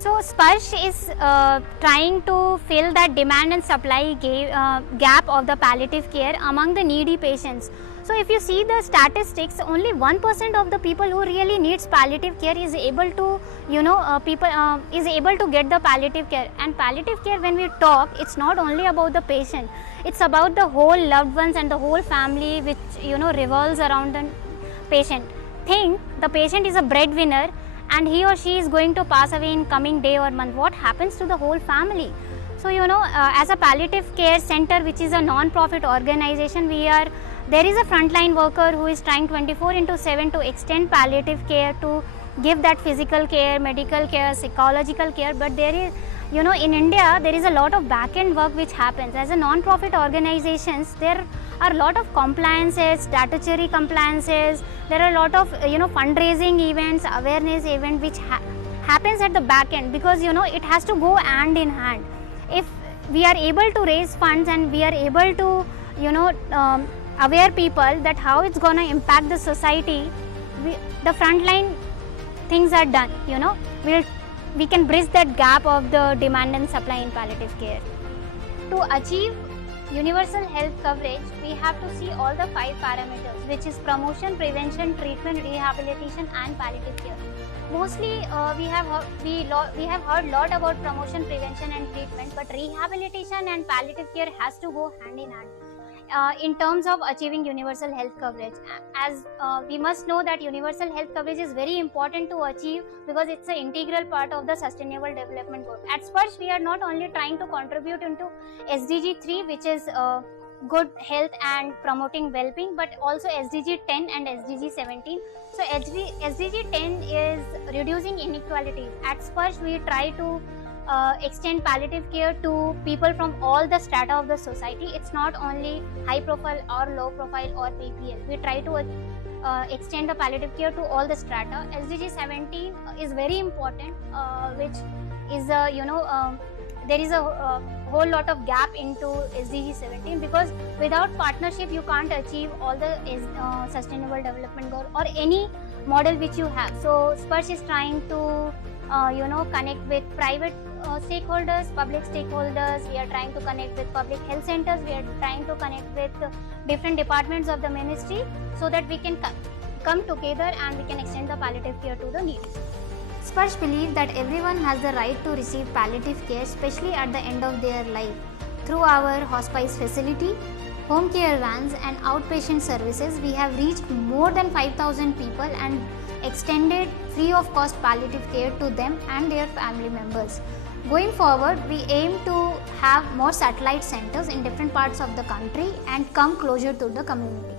So Sparsh is trying to fill that demand and supply gap of the palliative care among the needy patients. So if you see the statistics, only 1% of the people who really needs palliative care is able to, is able to get the palliative care. And palliative care, when we talk, it's not only about the patient, it's about the whole loved ones and the whole family, which revolves around the patient. Think the patient is a breadwinner and he or she is going to pass away in coming day or month. What happens to the whole family? So as a palliative care center, which is a non-profit organization, there is a frontline worker who is trying 24/7 to extend palliative care, to give that physical care, medical care, psychological care. But there is, in India, there is a lot of back-end work which happens. As a non-profit organizations, there are a lot of compliances, statutory compliances. There are a lot of fundraising events, awareness event which happens at the back end, because it has to go hand in hand. If we are able to raise funds and we are able to aware people that how it's gonna impact the society, the frontline things are done. We can bridge that gap of the demand and supply in palliative care. To achieve universal health coverage, we have to see all the 5 parameters, which is promotion, prevention, treatment, rehabilitation and palliative care. Mostly we have heard a lot about promotion, prevention and treatment, but rehabilitation and palliative care has to go hand in hand in terms of achieving universal health coverage. As we must know that universal health coverage is very important to achieve, because it's an integral part of the sustainable development goal. At Sparsh, we are not only trying to contribute into SDG 3, which is good health and promoting well-being, but also SDG 10 and SDG 17. So SDG 10 is reducing inequalities. At Sparsh, we try to extend palliative care to people from all the strata of the society. It's not only high profile or low profile or PPL. We try to extend the palliative care to all the strata. SDG 17 is very important, which is there is a whole lot of gap into SDG 17, because without partnership you can't achieve all the sustainable development goal or any model which you have. So Sparsh is trying to connect with private stakeholders, public stakeholders. We are trying to connect with public health centers. We are trying to connect with different departments of the ministry, so that we can come together and we can extend the palliative care to the needy. Sparsh believes that everyone has the right to receive palliative care, especially at the end of their life. Through our hospice facility, home care vans and outpatient services, we have reached more than 5,000 people and extended free of cost palliative care to them and their family members. Going forward, we aim to have more satellite centers in different parts of the country and come closer to the community.